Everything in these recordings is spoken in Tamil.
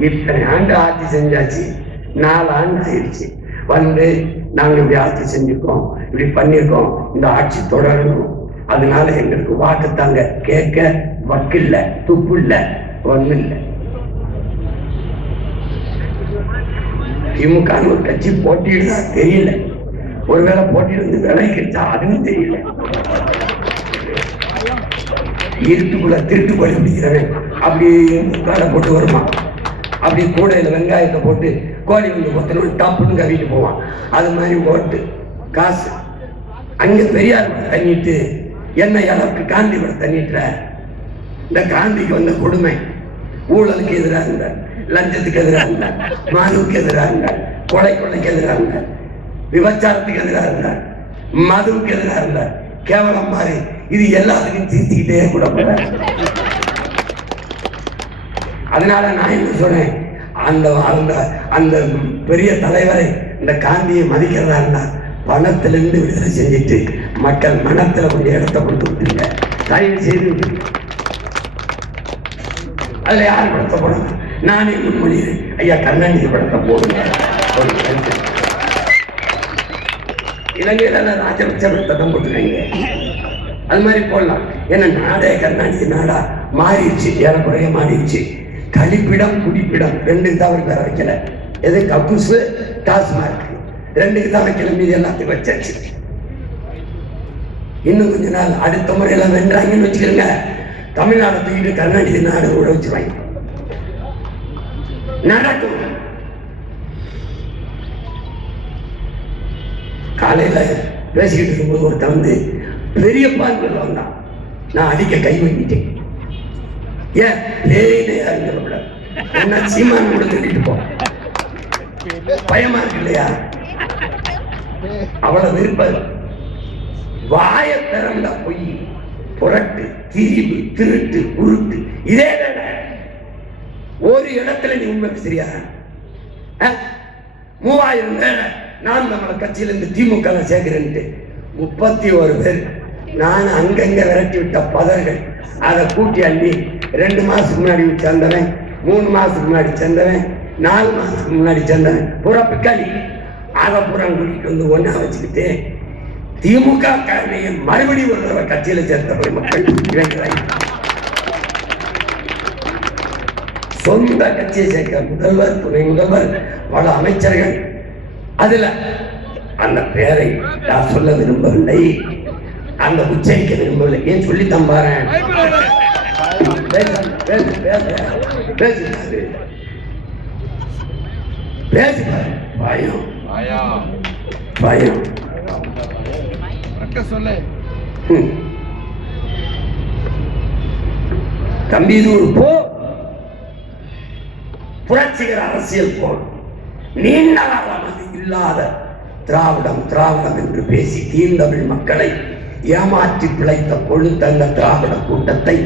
இத்தனை ஆண்டு ஆட்சி செஞ்சாச்சு? நாலு ஆண்டு ஆயிடுச்சு. வந்து நாங்கள் இப்படி ஆட்சி செஞ்சுருக்கோம் இப்படி பண்ணியிருக்கோம் இந்த ஆட்சி தொடரணும். அதனால எங்களுக்கு வாக்கு தாங்க. கேட்க வக்கில்ல துப்பு இல்லை ஒன்றும் இல்லை திமுக ஒரு கட்சி போட்டிடுதா தெரியல. ஒருவேளை போட்டியிருந்து கிடைச்சா அதுவும் தெரியல. இருட்டுக்குள்ள திருட்டு பழி பிடிக்கிறவன் அப்படி வேலை போட்டு வருமா அப்படி கூடையில் வெங்காயத்தை போட்டு கோழி குண்டு கொத்தனோட டப்புன்னு கவிட்டு போவான். அது மாதிரி ஓட்டு. காசு. அங்கே பெரியார் தண்ணிட்டு என்ன அளவுக்கு காந்தி கூட தண்ணிட்டுற இந்த காந்திக்கு வந்த கொடுமை. ஊழலுக்கு எதிராக இருந்தார் லஞ்சத்துக்கு எதிராக இருந்தார் மானுக்கு எதிராக இருந்தார் கொலை கொலைக்கு எதிராக இருந்தார் விபச்சாரத்துக்கு எதிராக இருந்தார் மதுவுக்கு எதிராக இருந்தார். கேவலம் மாதிரி இது எல்லாத்துக்கும் தீர்த்திக்கிட்டே கூட போறார். அதனால நான் என்ன சொன்னேன் அந்த அந்த அந்த பெரிய தலைவரை இந்த காந்தியை மதிக்கிறதா இருந்தா பணத்திலிருந்து விடுதலை செஞ்சுட்டு மக்கள் மனத்தில் கொஞ்சம் இடத்த கொடுத்து விட்டுருங்க தயவு செய்து அதில் யார் படத்தை போடுங்க நானே முன்மொழிகிறேன். ஐயா கருணாநிதி படத்தை போடுங்க. ஒரு கருத்து. இலங்கையில ராஜபக்ச படத்தை அது மாதிரி போடலாம். ஏன்னா நாடே கருணாநிதி நாடா மாறிடுச்சு. ஏறக்குறைய மாறிடுச்சு. கழிப்பிடம் குடிப்பிடம் ரெண்டுக்கு தான் அவர் பேர வைக்கல. எது கப்புசு டாஸ்மார்க் ரெண்டுக்கு தான் வைக்கல மீதி எல்லாத்துக்கும் வச்சாச்சு. இன்னும் கொஞ்ச நாள் அடுத்த முறையெல்லாம் வென்றாங்கன்னு வச்சுக்கோங்க. தமிழ்நாடு தூக்கிட்டு கருணாநிதி நாடு கூட வச்சுருவாங்க நடக்கும். காலையில பேசிக்கிட்டு இருக்கும்போது ஒருத்தன் வந்து பெரியப்பான்னு வந்தான் நான் அடிக்க கை வாங்கிட்டேன். ஏன்? லேனையா இருந்த என்ன சீமான் கூட சொல்லிட்டு போ. பயமா இருக்கு இல்லையா? அவ்வளவு விருப்பம் வாய திறந்த பொய் புரட்டு திரிவு திருட்டு உருட்டு. இதே ஒரு இடத்துல நீ உண்மை சரியா? மூவாயிரம் பேரை நான் நம்மளை கட்சியில இருந்து திமுக சேர்க்கிறேன்ட்டு. முப்பத்தி ஒரு பேர். நான் அங்கங்க விரட்டி விட்ட பதர்கள். அதை கூட்டி அள்ளி ரெண்டு மாசத்துக்கு முன்னாடி சேர்ந்தவன் மூணு மாசத்துக்கு முன்னாடி சேர்ந்தவன் நாலு மாசத்துக்கு முன்னாடி சேர்ந்தவன் பூரா பிக்காளி அதை பூரா கூட்டிட்டு வந்து ஒண்ணா வச்சுக்கிட்டு திமுக காரணையை மறுபடியும் ஒரு தடவை கட்சியில சேர்த்தவர்கள் மக்கள் இளைஞர்கள். சொந்த கட்சியை சேர்க்க முதல்வர் துணை முதல்வர் பல அமைச்சர்கள். அதுல அந்த பெயரை நான் சொல்ல விரும்பவில்லை. அந்த உச்சரிக்க விரும்பவில்லை. ஏன் சொல்லி தம்பாரேன் பேசு, பேசு, பயம் பயம் சொல்லு தம்பி இது ஒரு போ புரட்சிகர அரசியல் போல் நீண்ட காலமாக இல்லாத திராவிடம் திராவிடம் என்று பேசி தீந்தமிழ் மக்களை ஏமாற்றி பிழைத்த கொழுத்த திராவிட கூட்டத்தை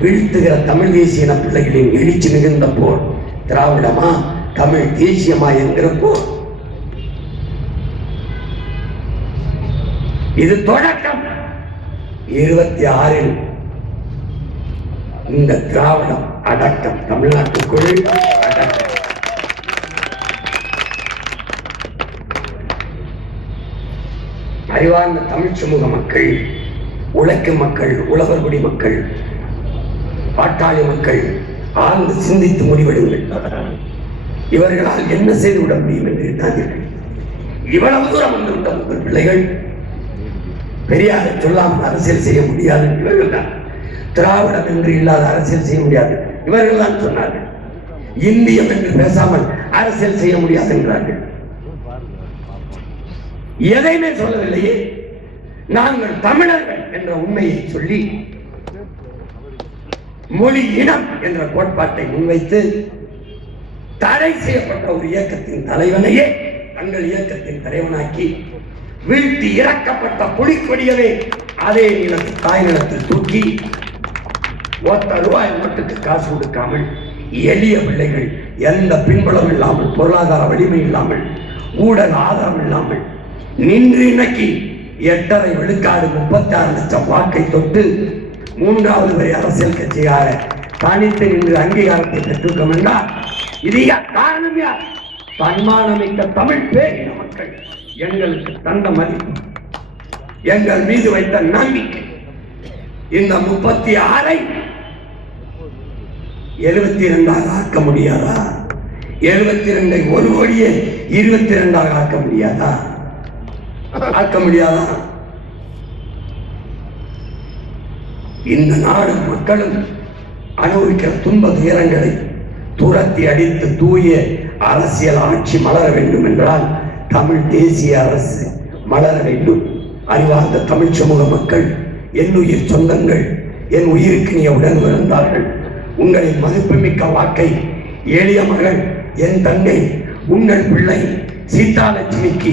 வீழ்த்துகிற தமிழ் தேசிய பிள்ளைகளின் எழுச்சி மிகுந்த போர். திராவிடமா? தமிழ் தேசியமா என்கிற போர். இது தொடக்கம். இருபத்தி ஆறில் இந்த திராவிடம் அடக்கம். தமிழ்நாட்டுக்குள் அடக்கம். அறிவார்ந்த தமிழ் சமூக மக்கள் உழைக்கும் மக்கள் உழவர்குடி மக்கள் பாட்டாளி மக்கள் ஆழ்ந்து சிந்தித்து முடிவெடுங்கள். இவர்களால் என்ன செய்து விட முடியும் என்று எண்ணாதீர்கள் இவ்வளவு தூரம் வந்துவிட்ட உங்கள் பிள்ளைகள் பெரியாரை சொல்லாமல் அரசியல் செய்ய முடியாது. இவர்கள் தான். திராவிடம் என்று இல்லாத அரசியல் செய்ய முடியாது. இவர்கள் தான் சொன்னார்கள். இந்தியம் என்று பேசாமல் அரசியல் செய்ய முடியாது என்றார்கள். எதையுமே சொல்லவில்லையே. நாங்கள் தமிழர்கள் என்ற உண்மையை சொல்லி மொழி இனம் என்ற கோட்பாட்டை முன்வைத்து தடை செய்யப்பட்ட ஒரு இயக்கத்தின் தலைவனையே தங்கள் இயக்கத்தின் தலைவனாக்கி வீழ்த்தி இறக்கப்பட்ட புலிக்கொடியவே அதே நிலத்து தாய் நிலத்தில் தூக்கி ஒத்த ரூபாய் மட்டுக்கு காசு கொடுக்காமல் எளிய பிள்ளைகள் எந்த பின்புலம் இல்லாமல் பொருளாதார வலிமை இல்லாமல் ஊடக ஆதாரம் இல்லாமல் நின்று இன்னைக்கு எட்டரை விழுக்காடு முப்பத்தி ஆறு லட்சம் வாக்கை தொட்டு மூன்றாவது வரை அரசியல் கட்சியாக தனித்து நின்று அங்கீகாரத்தை பெற்றிருக்கோம் என்றால் இது காரணம் யார்? தன்மானமிக்க தமிழ் பேரின மக்கள். எங்களுக்கு தந்த மதிப்பு. எங்கள் மீது வைத்த நம்பிக்கை. இந்த முப்பத்தி ஆறை எழுபத்தி இரண்டாக ஆக்க முடியாதா? எழுபத்தி ரெண்டை ஒரு கோடியே இருபத்தி ரெண்டாக ஆக்க முடியாதா? ஆக்க முடியாதா? இந்த நாடு மக்களும் அனுபவிக்கிற துன்ப துயரங்களை துரத்தி அடித்து தூய அரசியல் ஆட்சி மலர வேண்டும் என்றால் தமிழ் தேசிய அரசு மலர வேண்டும். அறிவார்ந்த தமிழ் சமூக மக்கள் என் உயிர் சொந்தங்கள் என் உயிருக்கு நீ உடன் இருந்தார்கள் உங்களின் மதிப்புமிக்க வாக்கை எளிய மகள் என் தங்கை உங்கள் பிள்ளை சீதாலட்சுமிக்கு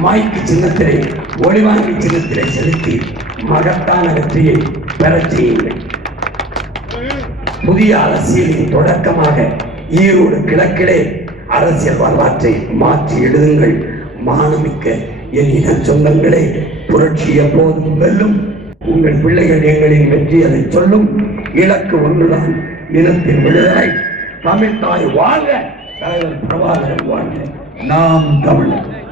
மாய்க்கு சின்னத்திலே ஒளிவாங்கி சின்னத்திலே செலுத்தி மகத்தான வெற்றியை பெறச் செய்யுங்கள் புதிய அரசியலின் தொடக்கமாக ஈரோடு கிழக்கிலே அரசியல் வரலாற்றை மாற்றி எழுதுங்கள். மானமிக்க என் சொந்தங்களே புரட்சி எப்போதும் வெல்லும். உங்கள் பிள்ளைகள் எங்களின் வெற்றி அதை சொல்லும். இலக்கு ஒன்றுதான் இனத்தின் விடுதலை தமிழ் தாய் வாழ்க. தலைவர் பிரபாகரன் வாழ்க. நாம் தமிழர்.